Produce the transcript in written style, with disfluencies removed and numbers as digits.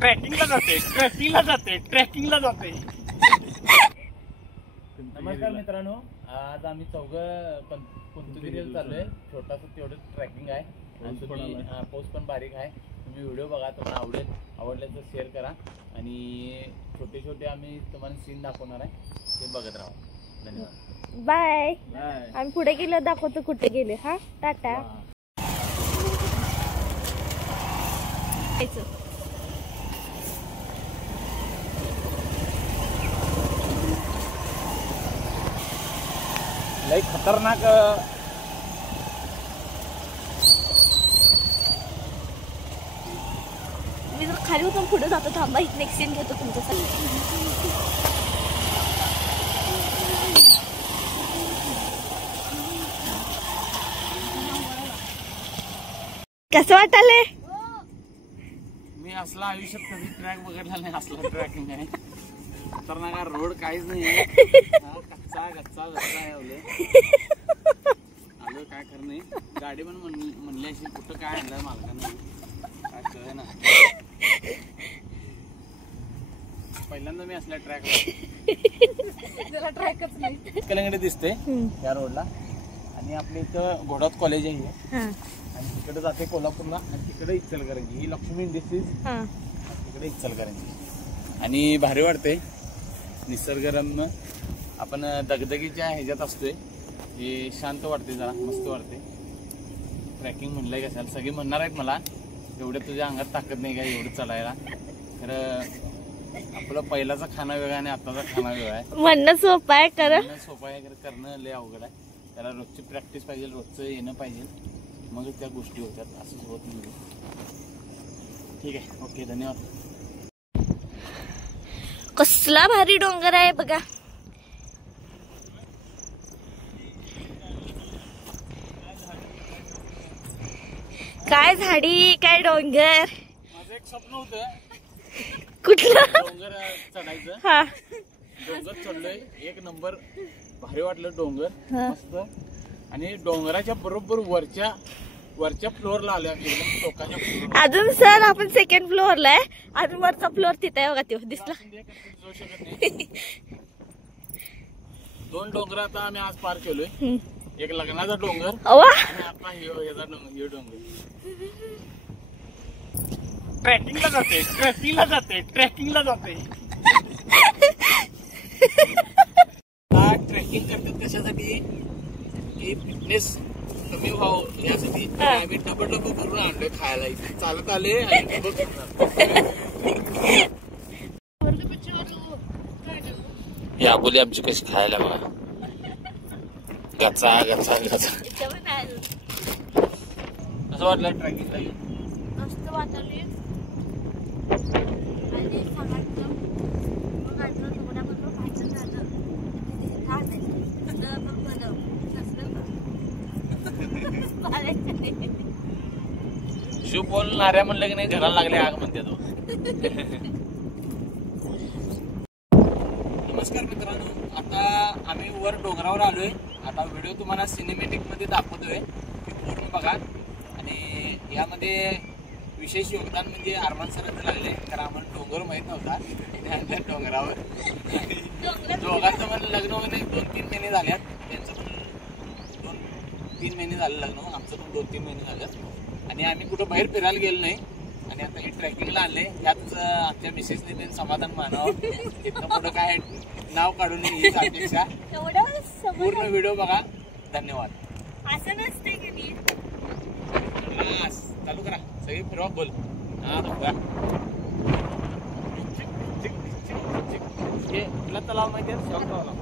ट्रॅकिंगला जाते. नमस्कार मित्रांनो, आज आम्ही चौघं कोणतरी चाललोय. छोटासा तेवढं ट्रॅकिंग आहे आणि तुम्ही पाऊस पण बारीक आहे. तुम्ही व्हिडिओ बघा, तुम्हाला आवडलं तर शेअर करा आणि छोटे छोटे आम्ही तुम्हाला सीन दाखवणार आहे, ते बघत राहा. धन्यवाद. बाय. आम्ही पुढे गेलो दाखवतो कुठे गेले. हा, टाटा. लई खतरनाक मी जर खाली उतरून पुढे जातो. थांबा, इथे नेक्स्ट सीन घेतो तुमच्यासाठी. कसं वाटायलंय? मी असला आयुष्यात कधी ट्रॅक बघितला नाही. असला ट्रॅकिंग आहे. खतरनाक रोड काहीच नाही आहे. गच्चा आलो काय करणे. गाडी पण म्हणली अशी कुठं काय आणलं मालकाने काय कळे ना. पहिल्यांदा मी असल्या ट्रॅकच नाही. कलिंगडे दिसते या रोडला आणि आपल्या इथं घोडात कॉलेज आहे आणि तिकडे जाते कोल्हापूरला आणि तिकडे इचलकरंजी. ही लक्ष्मी इंडस्ट्रीज, तिकडे इचलकरंजी. आणि भारी वाटते, निसर्गरम्य. आपण दगदगीच्या ह्याच्यात असतोय, हे शांत वाटते, जरा मस्त वाटते. ट्रॅकिंग म्हणलंय कशाला. सगळे म्हणणार आहेत मला एवढं तुझ्या अंगात ताकद नाही का एवढं चालायला. खरं आपलं पहिलाचा खाना वेगळा आणि आताचा खाना वेगळा आहे. म्हणणं सोपं आहे, सोपं आहे, करणं लय अवघड आहे. त्याला रोजची प्रॅक्टिस पाहिजे, रोजचं येणं पाहिजे, मग त्या गोष्टी होत्यात. असंच होत नाही. ठीक आहे, ओके, धन्यवाद. कसला भारी डोंगर आहे बघा. काय झाडी, काय डोंगर. माझं एक स्वप्न होतं. कुठलं? डोंगर चढायचं. हा, डोंगर चढलोय, एक नंबर भारी वाटलं. डोंगर मस्त. आणि डोंगराच्या बरोबर वरच्या फ्लोअरला आलोय. टोकाच्या फ्लोअर. अजून सर आपण सेकंड फ्लोअरला आहे. अजून वरचा फ्लोअर तिथे आहे बघा. तो दिसला. जाऊ शकत नाही. 2 डोंगर आता आम्ही आज पार केलोय. एक लग्नाचा डोंगर आणि आता ह्याचा डोंगर. ट्रॅकिंगला जाते. ट्रेकिंग करतात कशासाठी? फिटनेस कमी व्हावं यासाठी. आम्ही डबल करून आणलोय खायला. इथे चालत आले आणि ही आबोली आमची कशी खायला बघा. गचा कसं वाटलं ट्रेकिंगला? मस्त वाटलं. शिव बोलणाऱ्या म्हणलं की नाही घराला लागले आग म्हणते तो. नमस्कार मित्रांनो, आता आम्ही वर डोंगरावर आलोय. आता व्हिडिओ तुम्हाला सिनेमॅटिक मध्ये दाखवतोय, पूर्ण बघा. आणि यामध्ये विशेष योगदान म्हणजे अरमान सरांचं लागले, कारण आम्हाला डोंगर माहित नव्हता. डोंगरावर दोघांचं पण लग्न होऊन 2-3 महिने झाल्यात. त्यांचं पण 2-3 महिने झालं लग्न. आमचं पण 2-3 महिने झालं. आणि आम्ही कुठं बाहेर फिरायला गेलो नाही. आणि आता हे ट्रेकिंगला आणले. याच आमच्या मिसेसने त्यांनी समाधान मानावं. तिथनं पुढं काय नाव काढून हीच अपेक्षा. पूर्ण व्हिडिओ बघा. धन्यवाद. असं नसते की नाही. चालू करा, सगळी फिरवा. बोल. हा बघा, कुठला तलाव माहिती आहे? शॉक तलाव.